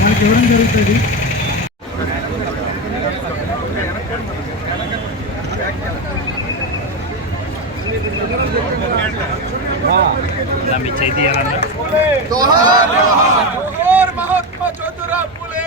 వాళ్ళకి ఇవ్వడం జరుగుతుంది చేతి మహాత్మా చౌదరా పూలే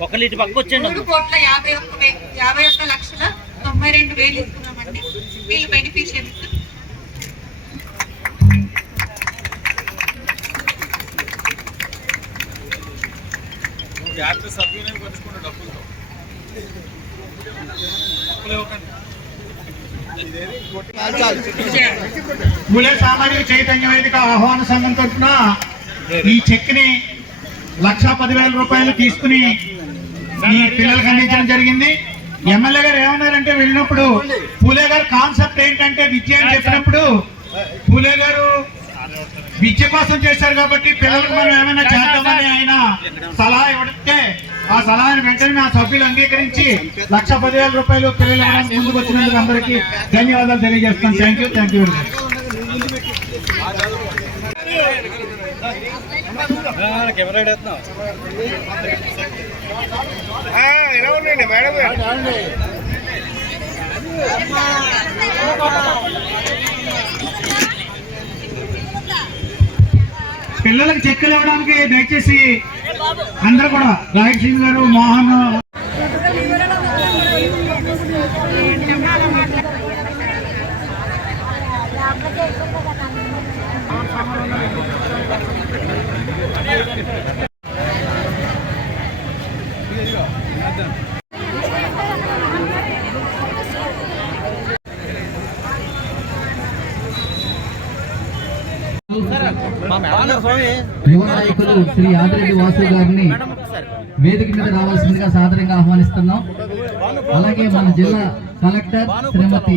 ఒక లీటర్ పక్క వచ్చండి మూడు కోట్ల యాభై ఒక్క యాభై ఒక్క లక్షల తొంభై రెండు వేలు ఇస్తున్నామండి. వీళ్ళు బెనిఫిషియరీస్ పూలే సామాజిక చైతన్య వేదిక ఆహ్వాన సంఘం తరఫున ఈ చెక్ని లక్ష పదివేల రూపాయలు తీసుకుని ఈ పిల్లలకు అందించడం జరిగింది. ఎమ్మెల్యే గారు ఏమన్నారంటే వెళ్ళినప్పుడు పూలే గారు కాన్సెప్ట్ ఏంటంటే విద్య అని చెప్పినప్పుడు పూలే గారు విద్య కోసం చేశారు కాబట్టి పిల్లలకు మనం ఏమైనా చేద్దామని ఆయన సలహా ఇవ్వడంటే ఆ సలహాని వెంటనే మా సభ్యులు అంగీకరించి లక్ష పదివేల రూపాయలు పిల్లలు ముందుకు వచ్చినందుకు అందరికీ ధన్యవాదాలు తెలియజేస్తాను థ్యాంక్ యూ థ్యాంక్ యూ పిల్లలకు చెక్కులు ఇవ్వడానికి దయచేసి అందరూ కూడా రాహిత్ సింగ్ గారు మోహన్ యువ నాయకులు శ్రీ ఆదిరెడ్డి వాసు గారిని వేదిక మీద రావాల్సిందిగా సాదరంగా ఆహ్వానిస్తున్నాం. అలాగే మన జిల్లా కలెక్టర్ శ్రీమతి.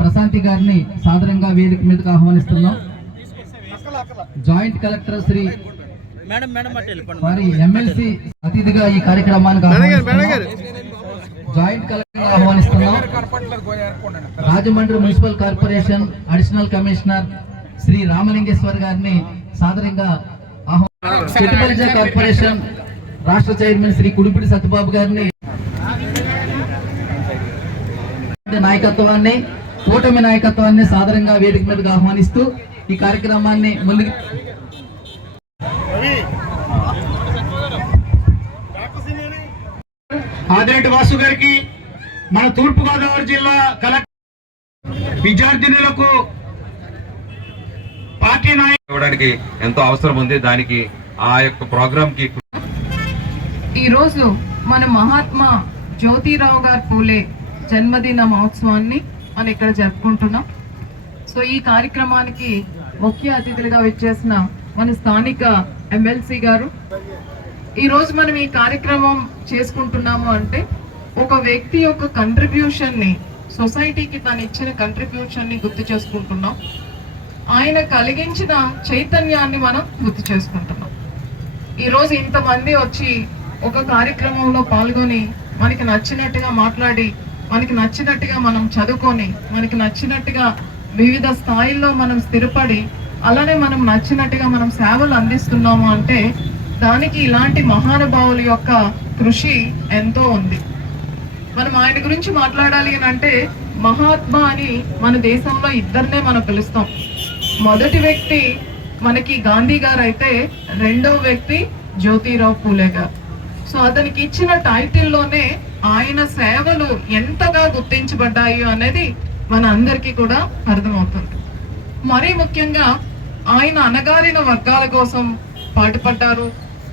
ప్రశాంతి గారిని సాదరంగా వేదిక మీదకి ఆహ్వానిస్తున్నాం. జాయింట్ కలెక్టర్ శ్రీ వారి ఎమ్మెల్సీ అతిథిగా ఈ కార్యక్రమానికి జాయింట్ కలెక్టర్ ఆహ్వానిస్తున్నాం. Rajahmundry municipal corporation additional commissioner Shri Ramalingeswar గారిని సాదరంగా కార్పొరేషన్ రాష్ట్ర చైర్మన్ శ్రీ కుడిపిడి సత్యబాబు గారిని నాయకత్వాన్ని కూటమి నాయకత్వాన్ని సాదరంగా వేదిక మీదకి ఆహ్వానిస్తూ ఈ కార్యక్రమాన్ని ముందుకు ఆదిరెడ్డి వాసు గారికి మన తూర్పు గోదావరి జిల్లా కలెక్టర్ విద్యార్థినులకు పార్టీ నాయకులు ఇవ్వడానికి ఎంతో అవసరం ఉంది. దానికి ఆ యొక్క ప్రోగ్రామ్కి ఈరోజు మన మహాత్మా జ్యోతిరావు గారు పూలే జన్మదిన మహోత్సవాన్ని మనం ఇక్కడ జరుపుకుంటున్నాం. సో ఈ కార్యక్రమానికి ముఖ్య అతిథులుగా విచ్చేసిన మన స్థానిక ఎమ్మెల్సీ గారు. ఈరోజు మనం ఈ కార్యక్రమం చేసుకుంటున్నాము అంటే ఒక వ్యక్తి యొక్క కంట్రిబ్యూషన్ని సొసైటీకి తను ఇచ్చిన కంట్రిబ్యూషన్ని గుర్తు చేసుకుంటున్నాం. ఆయన కలిగించిన చైతన్యాన్ని మనం గుర్తు చేసుకుంటున్నాం. ఈరోజు ఇంతమంది వచ్చి ఒక కార్యక్రమంలో పాల్గొని మనకి నచ్చినట్టుగా మాట్లాడి మనకి నచ్చినట్టుగా మనం చదువుకొని మనకి నచ్చినట్టుగా వివిధ స్థాయిల్లో మనం స్థిరపడి అలానే మనం నచ్చినట్టుగా మనం సేవలు అందిస్తున్నాము అంటే దానికి ఇలాంటి మహానుభావుల యొక్క కృషి ఎంతో ఉంది. మనం ఆయన గురించి మాట్లాడాలి అని అంటే మహాత్మా అని మన దేశంలో ఇద్దరినే మనం పిలుస్తాం. మొదటి వ్యక్తి మనకి గాంధీ గారు అయితే రెండవ వ్యక్తి జ్యోతిరావు పూలే గారు. సో అతనికి ఇచ్చిన టైటిల్లోనే ఆయన సేవలు ఎంతగా గుర్తించబడ్డాయో అనేది మన అందరికీ కూడా అర్థమవుతుంది. మరీ ముఖ్యంగా ఆయన అణగారిన వర్గాల కోసం పాటుపడ్డారు.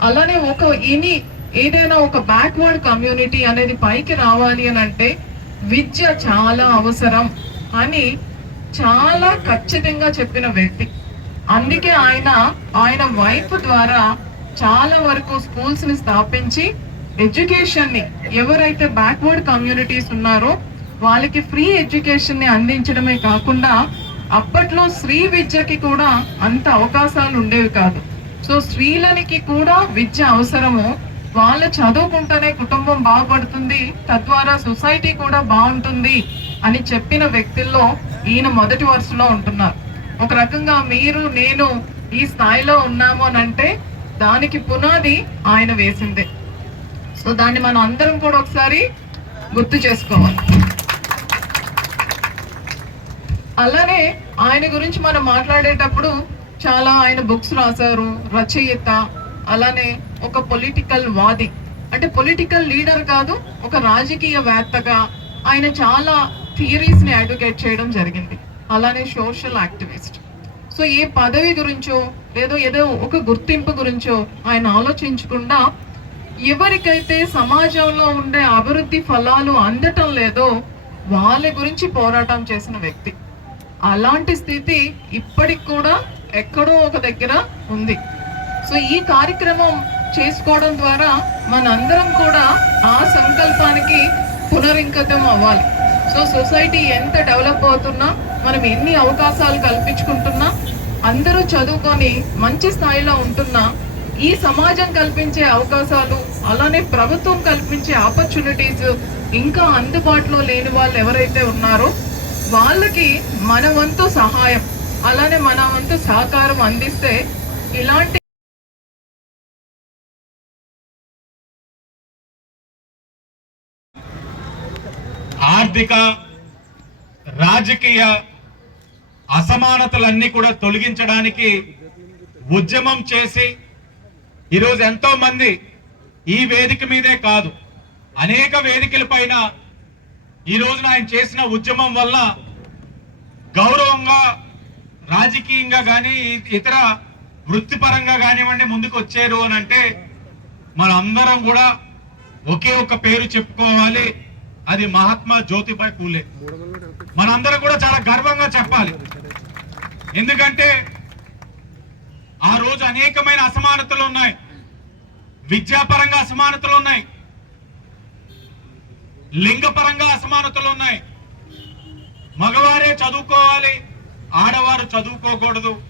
అలానే ఒక ఇని ఏదైనా ఒక బ్యాక్వర్డ్ కమ్యూనిటీ అనేది పైకి రావాలి అని అంటే విద్య చాలా అవసరం అని చాలా ఖచ్చితంగా చెప్పిన వ్యక్తి. అందుకే ఆయన ఆయన వైఫ్ ద్వారా చాలా వరకు స్కూల్స్ని స్థాపించి ఎడ్యుకేషన్ని ఎవరైతే బ్యాక్వర్డ్ కమ్యూనిటీస్ ఉన్నారో వాళ్ళకి ఫ్రీ ఎడ్యుకేషన్ని అందించడమే కాకుండా అప్పట్లో స్త్రీ విద్యకి కూడా అంత అవకాశాలు ఉండేవి కాదు. సో స్త్రీలనికి కూడా విద్య అవసరము. వాళ్ళు చదువుకుంటేనే కుటుంబం బాగుపడుతుంది. తద్వారా సొసైటీ కూడా బాగుంటుంది అని చెప్పిన వ్యక్తుల్లో ఈయన మొదటి వరుసలో ఉంటున్నారు. ఒక రకంగా మీరు నేను ఈ స్థాయిలో ఉన్నాము అని అంటే దానికి పునాది ఆయన వేసిందే. సో దాన్ని మనం అందరం కూడా ఒకసారి గుర్తు చేసుకోవాలి. అలానే ఆయన గురించి మనం మాట్లాడేటప్పుడు చాలా ఆయన బుక్స్ రాశారు. రచయిత అలానే ఒక పొలిటికల్ వాది. అంటే పొలిటికల్ లీడర్ కాదు ఒక రాజకీయవేత్తగా ఆయన చాలా థియరీస్ని అడ్వకేట్ చేయడం జరిగింది. అలానే సోషల్ యాక్టివిస్ట్ సో ఏ పదవి గురించో లేదో ఏదో ఒక గుర్తింపు గురించో ఆయన ఆలోచించకుండా ఎవరికైతే సమాజంలో ఉండే అభివృద్ధి ఫలాలు అందటం లేదో వాళ్ళ గురించి పోరాటం చేసిన వ్యక్తి. అలాంటి స్థితి ఇప్పటికి కూడా ఎక్కడో ఒక దగ్గర ఉంది. సో ఈ కార్యక్రమం చేసుకోవడం ద్వారా మనందరం కూడా ఆ సంకల్పానికి పునరింకతం అవ్వాలి. సో సొసైటీ ఎంత డెవలప్ అవుతున్నా మనం ఎన్ని అవకాశాలు కల్పించుకుంటున్నా అందరూ చదువుకొని మంచి స్థాయిలో ఉంటున్నా ఈ సమాజం కల్పించే అవకాశాలు అలానే ప్రభుత్వం కల్పించే ఆపర్చునిటీస్ ఇంకా అందుబాటులో లేని వాళ్ళు ఎవరైతే ఉన్నారో వాళ్ళకి మన వంతు సహాయం అలానే మన వంతు సహకారం అందిస్తే ఇలాంటి ఆర్థిక రాజకీయ అసమానతలన్నీ కూడా తొలగించడానికి ఉద్యమం చేసి ఈరోజు ఎంతో మంది ఈ వేదిక మీదే కాదు అనేక వేదికల పైన ఈ రోజున ఆయన చేసిన ఉద్యమం వల్ల గౌరవంగా రాజకీయంగా కానీ ఇతర వృత్తిపరంగా కానివ్వండి ముందుకు వచ్చారు అని అంటే మనందరం కూడా ఒకే ఒక పేరు చెప్పుకోవాలి. అది మహాత్మా జ్యోతిబాయ్ పూలే. మనందరం కూడా చాలా గర్వంగా చెప్పాలి. ఎందుకంటే ఆ రోజు అనేకమైన అసమానతలు ఉన్నాయి. విద్యాపరంగా అసమానతలు ఉన్నాయి. లింగపరంగా అసమానతలు ఉన్నాయి. మగవారే చదువుకోవాలి ఆడవారు చదువుకోకూడదు.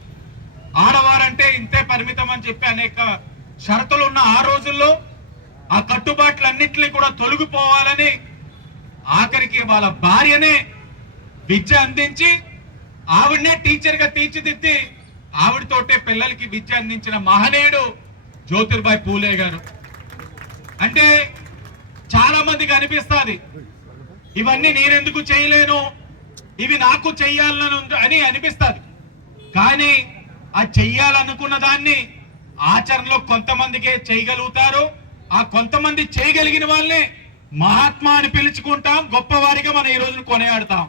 ఆడవారంటే ఇంతే పరిమితం అని చెప్పి అనేక షరతులు ఉన్న ఆ రోజుల్లో ఆ కట్టుబాట్లన్నింటినీ కూడా తొలగిపోవాలని ఆఖరికి వాళ్ళ భార్యనే విద్య అందించి ఆవిడనే టీచర్గా తీర్చిదిద్ది ఆవిడతోటే పిల్లలకి విద్య అందించిన మహనీయుడు జ్యోతిర్బాయ్ పూలే గారు. అంటే చాలా మందికి అనిపిస్తుంది ఇవన్నీ నేనెందుకు చేయలేను? ఇవి నాకు చెయ్యాలని ఉంది- అని అనిపిస్తుంది. కానీ ఆ చెయ్యాలనుకున్న దాన్ని ఆచరణలో కొంతమందికే చేయగలుగుతారు. ఆ కొంతమంది చేయగలిగిన వాళ్ళే మహాత్మా అని పిలుచుకుంటాం గొప్పవారిగా మనం ఈ రోజున కొనియాడతాం.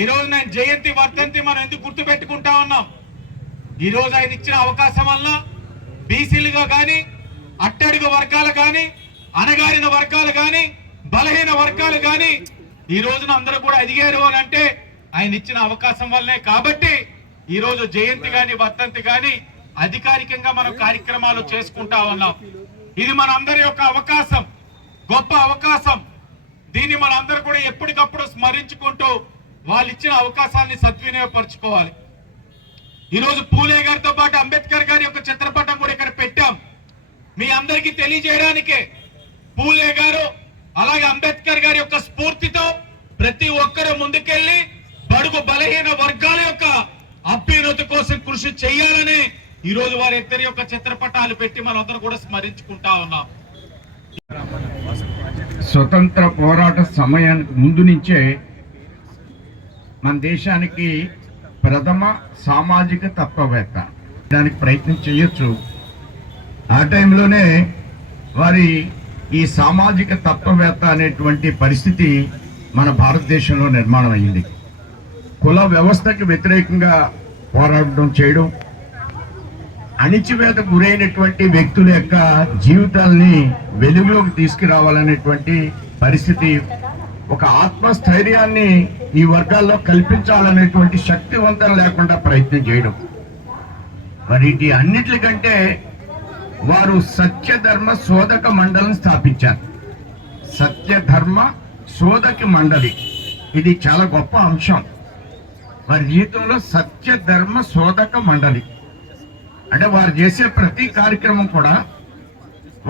ఈ రోజు నేను జయంతి వర్ధంతి మనం ఎందుకు గుర్తు పెట్టుకుంటా ఉన్నాం? ఈ రోజు ఆయన ఇచ్చిన అవకాశం వల్ల బీసీలుగా కానీ అట్టడుగు వర్గాలు కానీ అణగారిన వర్గాలు కానీ బలహీన వర్గాలు కానీ ఈ రోజున అందరూ కూడా ఎదిగారు అని అంటే ఆయన ఇచ్చిన అవకాశం వల్లనే. కాబట్టి ఈ రోజు జయంతి కానీ వర్ధంతి కానీ అధికారికంగా మనం కార్యక్రమాలు చేసుకుంటా ఉన్నాం. ఇది మన అందరి యొక్క అవకాశం. గొప్ప అవకాశం. దీన్ని మనందరూ కూడా ఎప్పటికప్పుడు స్మరించుకుంటూ వాళ్ళు ఇచ్చిన అవకాశాన్ని సద్వినియోగపరచుకోవాలి. ఈరోజు పూలే గారితో పాటు అంబేద్కర్ గారి యొక్క చిత్రపటం కూడా ఇక్కడ పెట్టాం. మీ అందరికీ తెలియజేయడానికే పూలే గారు అలాగే అంబేద్కర్ గారి యొక్క స్ఫూర్తితో ప్రతి ఒక్కరూ ముందుకెళ్ళి బడుగు బలహీన వర్గాల యొక్క అభ్యున్నతి కోసం కృషి చేయాలని ఈరోజు వారిద్దరి వారి ఇద్దరి యొక్క చిత్రపటాలు పెట్టి మనందరం కూడా స్మరించుకుంటా ఉన్నాం. స్వతంత్ర పోరాట సమయానికి ముందు నుంచే మన దేశానికి ప్రథమ సామాజిక తత్వవేత్త దానికి ప్రయత్నం చేయొచ్చు. ఆ టైంలోనే వారి ఈ సామాజిక తత్వవేత్త అనేటువంటి పరిస్థితి మన భారతదేశంలో నిర్మాణం అయింది కుల వ్యవస్థకి వ్యతిరేకంగా పోరాటం చేయడం అణిచివేత గురైనటువంటి వ్యక్తుల యొక్క జీవితాల్ని వెలుగులోకి తీసుకురావాలనేటువంటి పరిస్థితి ఒక ఆత్మస్థైర్యాన్ని ఈ వర్గాల్లో కల్పించాలనేటువంటి శక్తివంతం లేకుండా ప్రయత్నం చేయడం. మరి వీటి అన్నిటికంటే వారు సత్యధర్మ శోధక మండలిని స్థాపించారు. సత్యధర్మ శోధక మండలి. ఇది చాలా గొప్ప అంశం. వారి జీవితంలో సత్యధర్మ శోధక మండలి. అంటే వారు చేసే ప్రతి కార్యక్రమం కూడా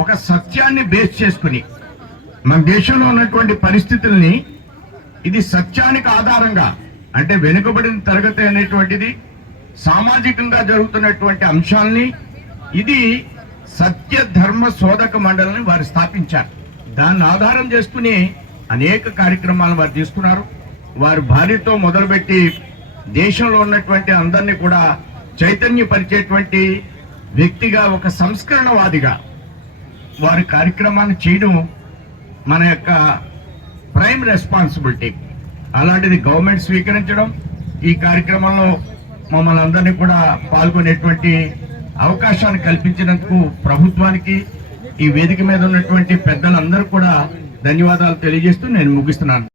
ఒక సత్యాన్ని బేస్ చేసుకుని మన దేశంలో ఉన్నటువంటి పరిస్థితుల్ని ఇది సత్యానికి ఆధారంగా అంటే వెనుకబడిన తరగతి అనేటువంటిది సామాజికంగా జరుగుతున్నటువంటి అంశాలని ఇది సత్య ధర్మ శోధక మండలిని వారు స్థాపించారు. దాన్ని ఆధారం చేసుకుని అనేక కార్యక్రమాలు వారు తీసుకున్నారు. వారి భార్యతో మొదలుపెట్టి దేశంలో ఉన్నటువంటి అందరినీ కూడా చైతన్యపరిచేటువంటి వ్యక్తిగా ఒక సంస్కరణవాదిగా వారి కార్యక్రమాన్ని చేయడం మన యొక్క ప్రైమ్ రెస్పాన్సిబిలిటీ. అలాంటిది గవర్నమెంట్ స్వీకరించడం ఈ కార్యక్రమంలో మమ్మల్ని అందరినీ కూడా పాల్గొనేటువంటి అవకాశాన్ని కల్పించినందుకు ప్రభుత్వానికి ఈ వేదిక మీద ఉన్నటువంటి పెద్దలందరూ కూడా ధన్యవాదాలు తెలియజేస్తూ నేను ముగిస్తున్నాను.